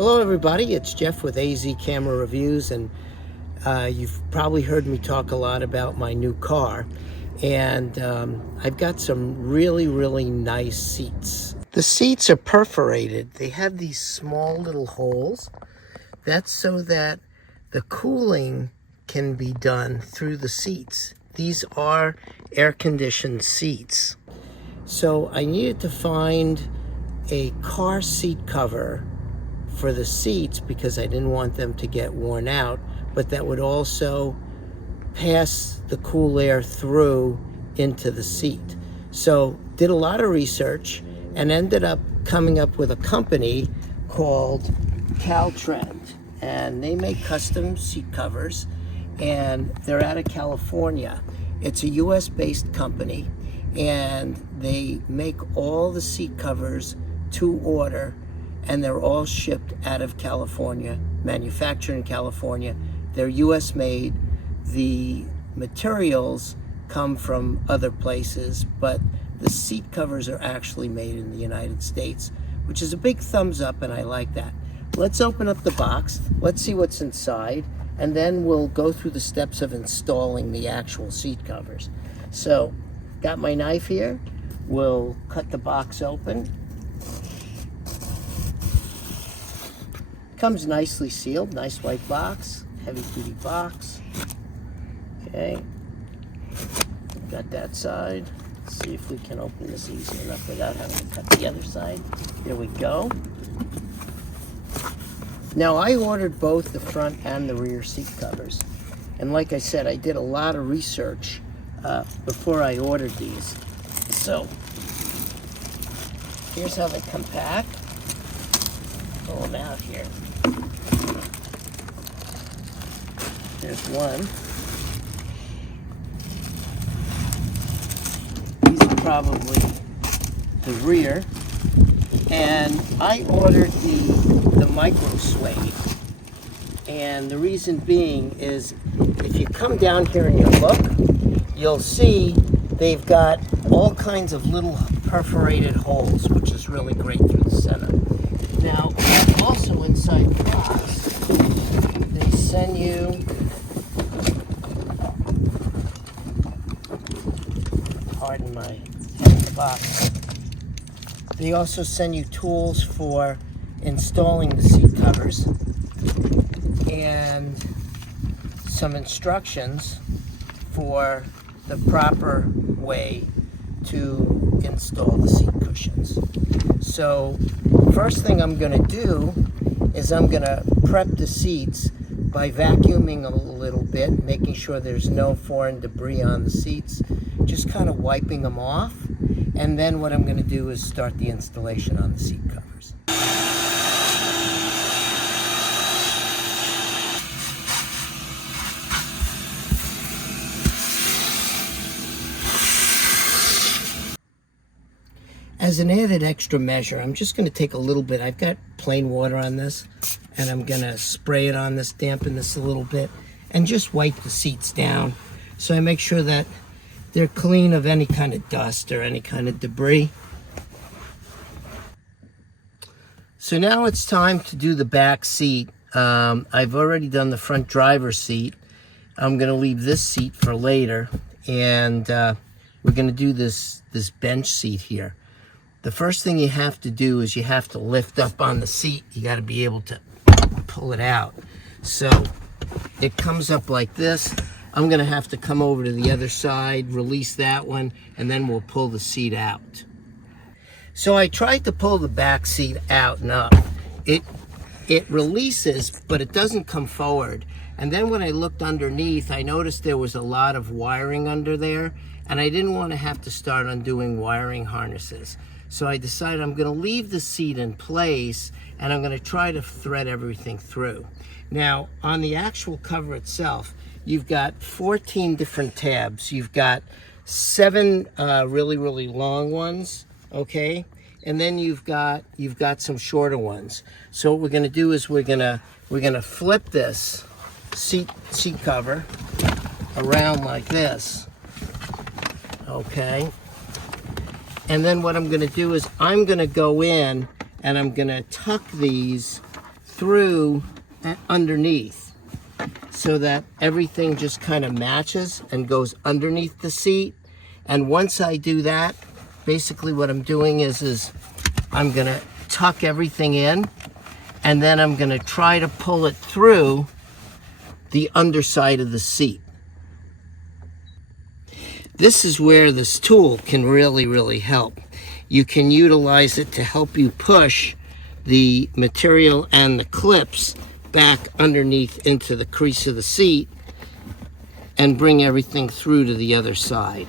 Hello everybody, it's Jeff with AZCAMERA Reviews, and you've probably heard me talk a lot about my new car, and I've got some really nice seats. The seats are perforated. They have these small little holes. That's so that the cooling can be done through the seats. These are air-conditioned seats. So I needed to find a car seat cover for the seats because I didn't want them to get worn out, but that would also pass the cool air through into the seat. So did a lot of research and ended up coming up with a company called Caltrend, and they make custom seat covers, and they're out of California. It's a US based company, and they make all the seat covers to order, and they're all shipped out of California, manufactured in California. They're US made. The materials come from other places, but the seat covers are actually made in the United States, which is a big thumbs up, and I like that. Let's open up the box, let's see what's inside, and then we'll go through the steps of installing the actual seat covers. So, got my knife here. We'll cut the box open. Comes nicely sealed, nice white box, heavy duty box. Okay, got that side. Let's see if we can open this easy enough without having to cut the other side. There we go. Now I ordered both the front and the rear seat covers. And like I said, I did a lot of research before I ordered these. So, here's how they come packed. Pull them out here. There's one. These are probably the rear. And I ordered the micro suede. And the reason being is if you come down here and you look, you'll see they've got all kinds of little perforated holes, which is really great through the center. Now, also inside the box, they send you, pardon my box, they also send you tools for installing the seat covers and some instructions for the proper way to install the seat cushions. So first thing I'm going to do is I'm going to prep the seats by vacuuming a little bit, making sure there's no foreign debris on the seats, just kind of wiping them off. And then what I'm going to do is start the installation on the seat covers. As an added extra measure, I'm just going to take a little bit. I've got plain water on this, and I'm going to spray it on this, dampen this a little bit, and just wipe the seats down so I make sure that they're clean of any kind of dust or any kind of debris. So now it's time to do the back seat. I've already done the front driver's seat. I'm going to leave this seat for later, and we're going to do this bench seat here. The first thing you have to do is you have to lift up on the seat. You got to be able to pull it out. So it comes up like this. I'm going to have to come over to the other side, release that one, and then we'll pull the seat out. So I tried to pull the back seat out and up. It releases, but it doesn't come forward. And then when I looked underneath, I noticed there was a lot of wiring under there, and I didn't want to have to start undoing wiring harnesses. So I decided I'm going to leave the seat in place, and I'm going to try to thread everything through. Now, on the actual cover itself, you've got 14 different tabs. You've got 7 really long ones, okay? And then you've got some shorter ones. So what we're going to do is we're going to flip this seat cover around like this, okay? And then what I'm going to do is I'm going to go in and I'm going to tuck these through underneath so that everything just kind of matches and goes underneath the seat. And once I do that, basically what I'm doing is I'm gonna tuck everything in, and then I'm gonna try to pull it through the underside of the seat. This is where this tool can really help. You can utilize it to help you push the material and the clips back underneath into the crease of the seat and bring everything through to the other side.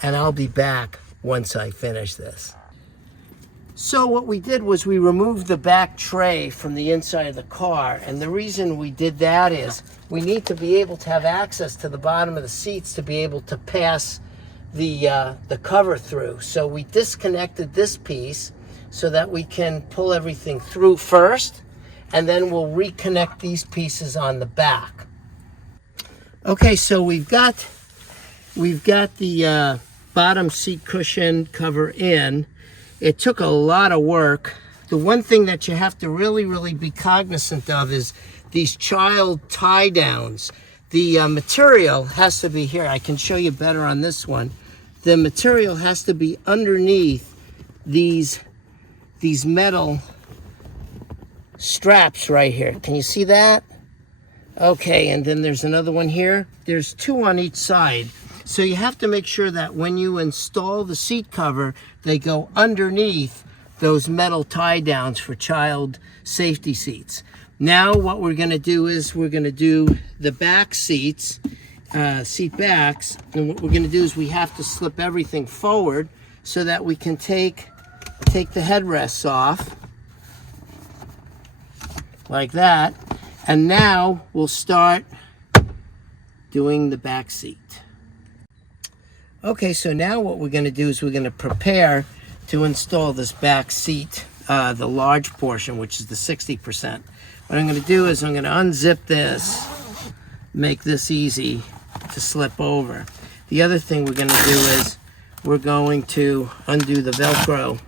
And I'll be back once I finish this. So what we did was we removed the back tray from the inside of the car, and the reason we did that is we need to be able to have access to the bottom of the seats to be able to pass the cover through. So we disconnected this piece so that we can pull everything through first, and then we'll reconnect these pieces on the back. Okay, so we've got the bottom seat cushion cover in. It took a lot of work. The one thing that you have to really be cognizant of is these child tie downs. The material has to be here. I can show you better on this one. The material has to be underneath these metal straps right here. Can you see that? Okay, and then there's another one here. There's two on each side. So you have to make sure that when you install the seat cover, they go underneath those metal tie downs for child safety seats. Now what we're going to do is we're going to do the back seats, seat backs, and what we're going to do is we have to slip everything forward so that we can take the headrests off like that. And now we'll start doing the back seat. Okay, so now what we're going to do is we're going to prepare to install this back seat, the large portion, which is the 60%. What I'm going to do is I'm going to unzip this, make this easy to slip over. The other thing we're going to do is we're going to undo the Velcro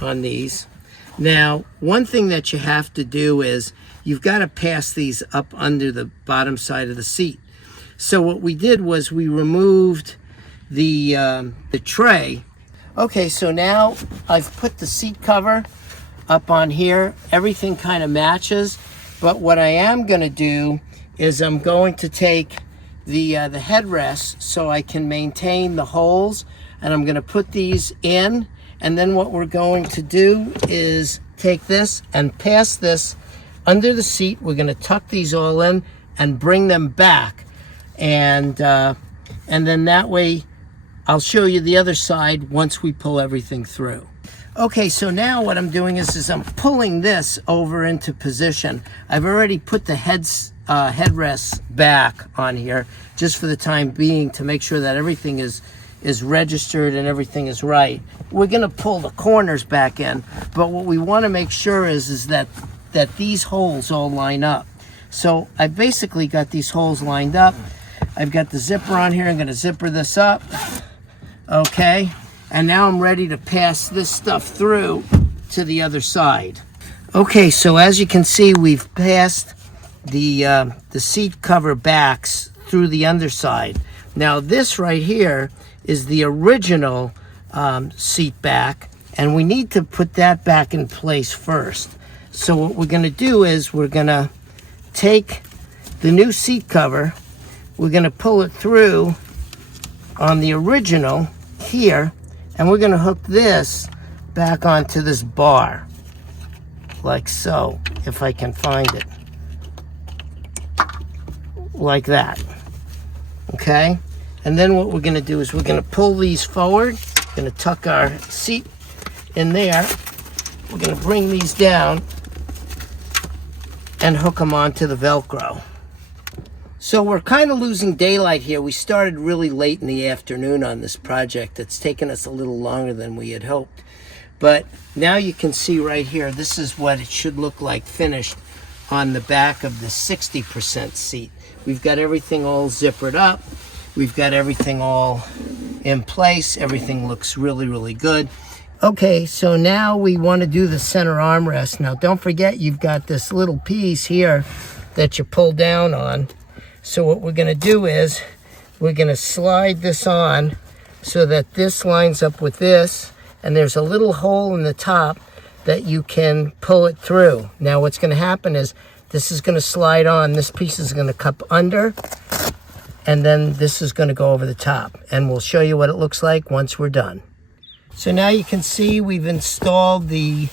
on these. Now, one thing that you have to do is you've got to pass these up under the bottom side of the seat. So what we did was we removed the tray. Okay, so now I've put the seat cover up on here. Everything kind of matches, but what I am going to do is I'm going to take the headrests so I can maintain the holes, and I'm going to put these in, and then what we're going to do is take this and pass this under the seat. We're going to tuck these all in and bring them back. And then that way I'll show you the other side once we pull everything through. Okay, so now what I'm doing is I'm pulling this over into position. I've already put the headrests back on here just for the time being to make sure that everything is registered and everything is right. We're gonna pull the corners back in, but what we wanna make sure is that these holes all line up. So I've basically got these holes lined up. I've got the zipper on here. I'm going to zipper this up. Okay. And now I'm ready to pass this stuff through to the other side. Okay, so as you can see, we've passed the seat cover backs through the underside. Now this right here is the original seat back, and we need to put that back in place first. So what we're going to do is we're going to take the new seat cover, we're going to pull it through on the original here, and we're going to hook this back onto this bar like so, if I can find it, like that. Okay, and then what we're going to do is we're going to pull these forward, going to tuck our seat in there, we're going to bring these down and hook them onto the Velcro. So we're kind of losing daylight here. We started really late in the afternoon on this project. It's taken us a little longer than we had hoped. But now you can see right here, this is what it should look like finished on the back of the 60% seat. We've got everything all zippered up. We've got everything all in place. Everything looks really, really good. Okay, so now we want to do the center armrest. Now don't forget, you've got this little piece here that you pull down on. So what we're going to do is we're going to slide this on so that this lines up with this, and there's a little hole in the top that you can pull it through. Now what's going to happen is this is going to slide on, this piece is going to cup under, and then this is going to go over the top, and we'll show you what it looks like once we're done. So now you can see we've installed the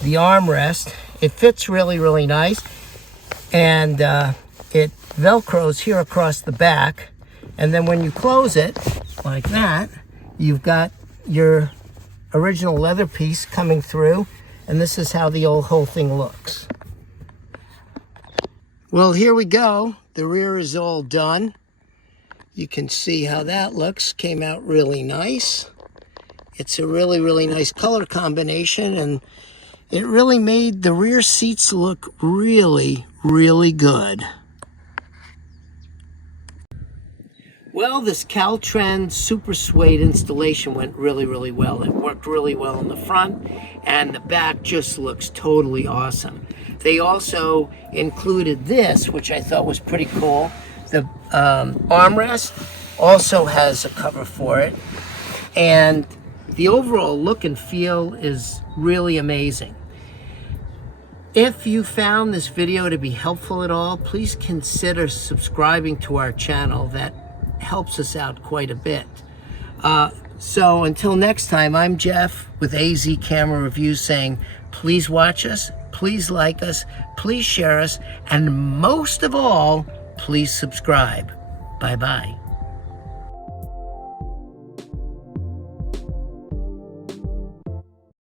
armrest. It fits really, really nice, and it velcros here across the back, and then when you close it like that, you've got your original leather piece coming through, and this is how the whole thing looks. Well, here we go. The rear is all done. You can see how that looks. Came out really nice. It's a really, really nice color combination, and it really made the rear seats look really, really good. Well, this Caltrend Super-Suade installation went really, really well. It worked really well in the front, and the back just looks totally awesome. They also included this, which I thought was pretty cool. The armrest also has a cover for it, and the overall look and feel is really amazing. If you found this video to be helpful at all, please consider subscribing to our channel. That helps us out quite a bit. So until next time, I'm Jeff with AZ Camera Reviews saying, please watch us, please like us, please share us, and most of all, please subscribe. Bye-bye.